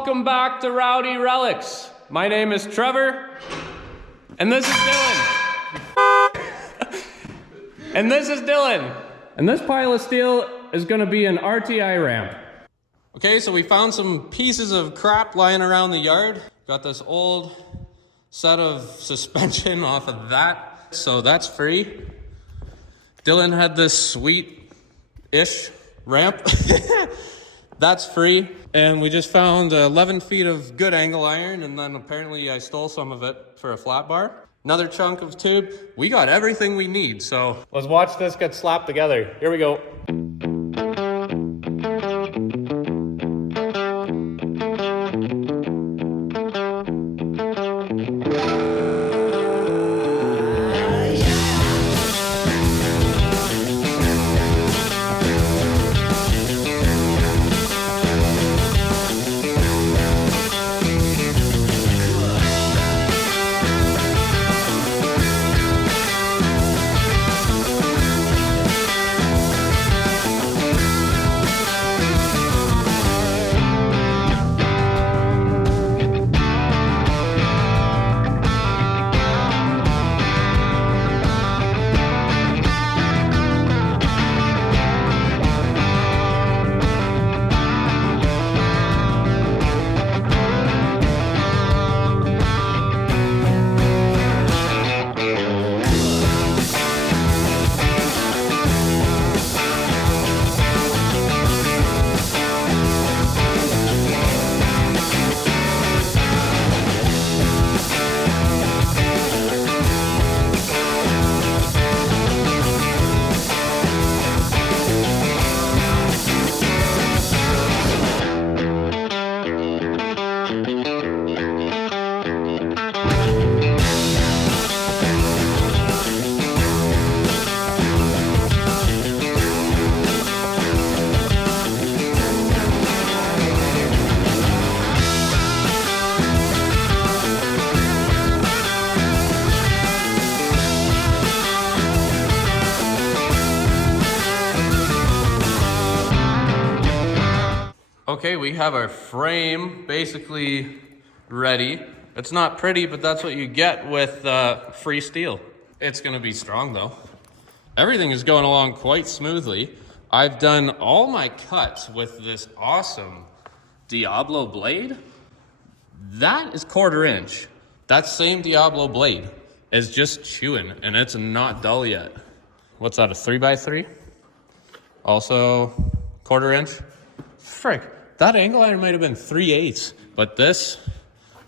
welcome back to Rowdy Relics. My name is Trevor, and this is Dylan. And this is Dylan. And this pile of steel is gonna be an RTI Ramp. Okay, so we found some pieces of crap lying around the yard. Got this old set of suspension off of that, so that's free. Dylan had this sweet-ish ramp. That's free. And we just found 11 feet of good angle iron, and then apparently I stole some of it for a flat bar. Another chunk of tube. We got everything we need, so let's watch this get slapped together. Here we go. Okay, we have our frame basically ready. It's not pretty, but that's what you get with free steel. It's gonna be strong though. Everything is going along quite smoothly. I've done all my cuts with this awesome Diablo blade. That is 1/4 inch. That same Diablo blade is just chewing, and it's not dull yet. What's that, a 3x3? Also 1/4 inch. Frick. That angle iron might have been 3/8, but this,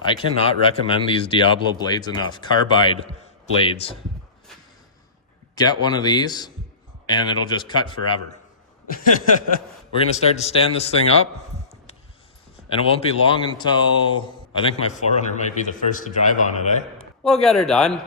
I cannot recommend these Diablo blades enough. Carbide blades. Get one of these, and it'll just cut forever. We're gonna start to stand this thing up, and it won't be long until, I think my 4Runner might be the first to drive on it, eh? We'll get her done.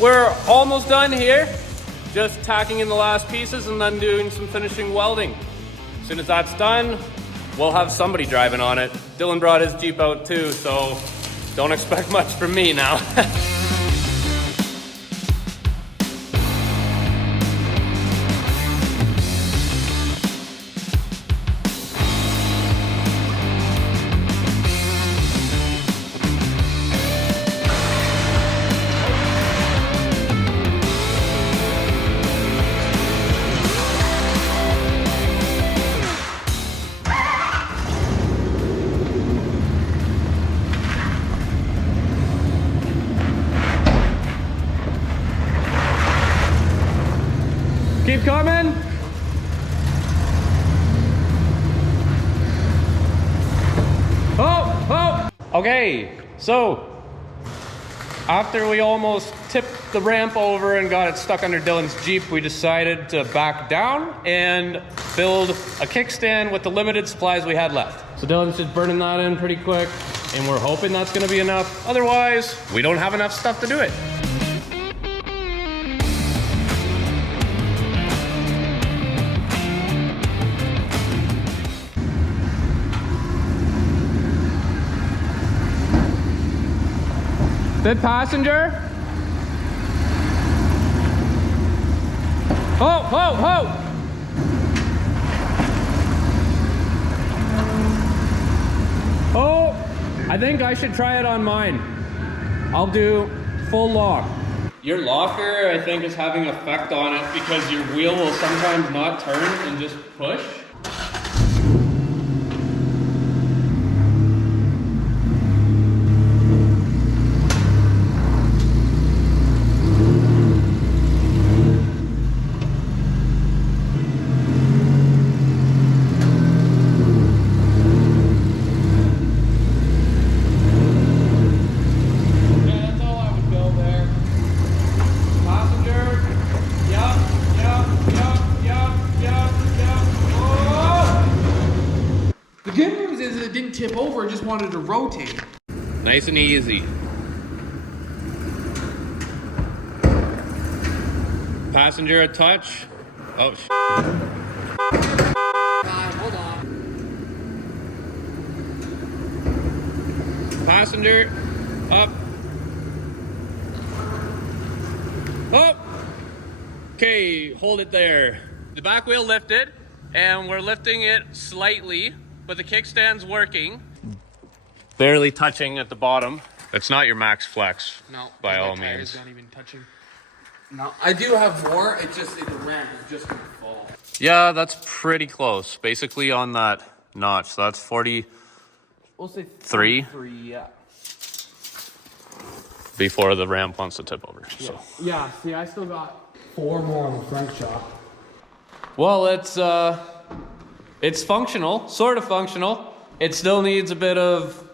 We're almost done here. Just tacking in the last pieces and then doing some finishing welding. As soon as that's done, we'll have somebody driving on it. Dylan brought his Jeep out too, so don't expect much from me now. Keep coming. Oh. Okay, so after we almost tipped the ramp over and got it stuck under Dylan's Jeep, we decided to back down and build a kickstand with the limited supplies we had left. So Dylan's just burning that in pretty quick, and we're hoping that's gonna be enough. Otherwise, we don't have enough stuff to do it. Good passenger. Ho! Oh, I think I should try it on mine. I'll do full lock. Your locker, I think, is having an effect on it because your wheel will sometimes not turn and just push. Tip over, just wanted to rotate. Nice and easy. Passenger a touch. Oh, Hold on. Passenger up. Up. Okay, hold it there. The back wheel lifted, and we're lifting it slightly. But the kickstand's working. Barely touching at the bottom. It's not your max flex. No, by all my means. tires not even touching. No, I do have more. It's just the ramp is just gonna fall. Yeah, that's pretty close. Basically on that notch. So that's 40. We'll say 3? 3, yeah. Before the ramp wants to tip over. So. Yeah. See, I still got 4 more on the front shock. Well, it's functional, sort of functional. It still needs a bit of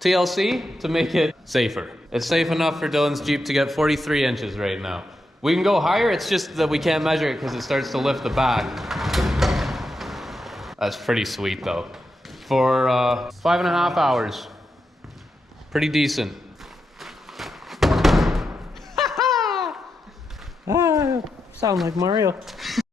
TLC to make it safer. It's safe enough for Dylan's Jeep to get 43 inches right now. We can go higher, it's just that we can't measure it because it starts to lift the back. That's pretty sweet though. For 5.5 hours. Pretty decent. Sound like Mario.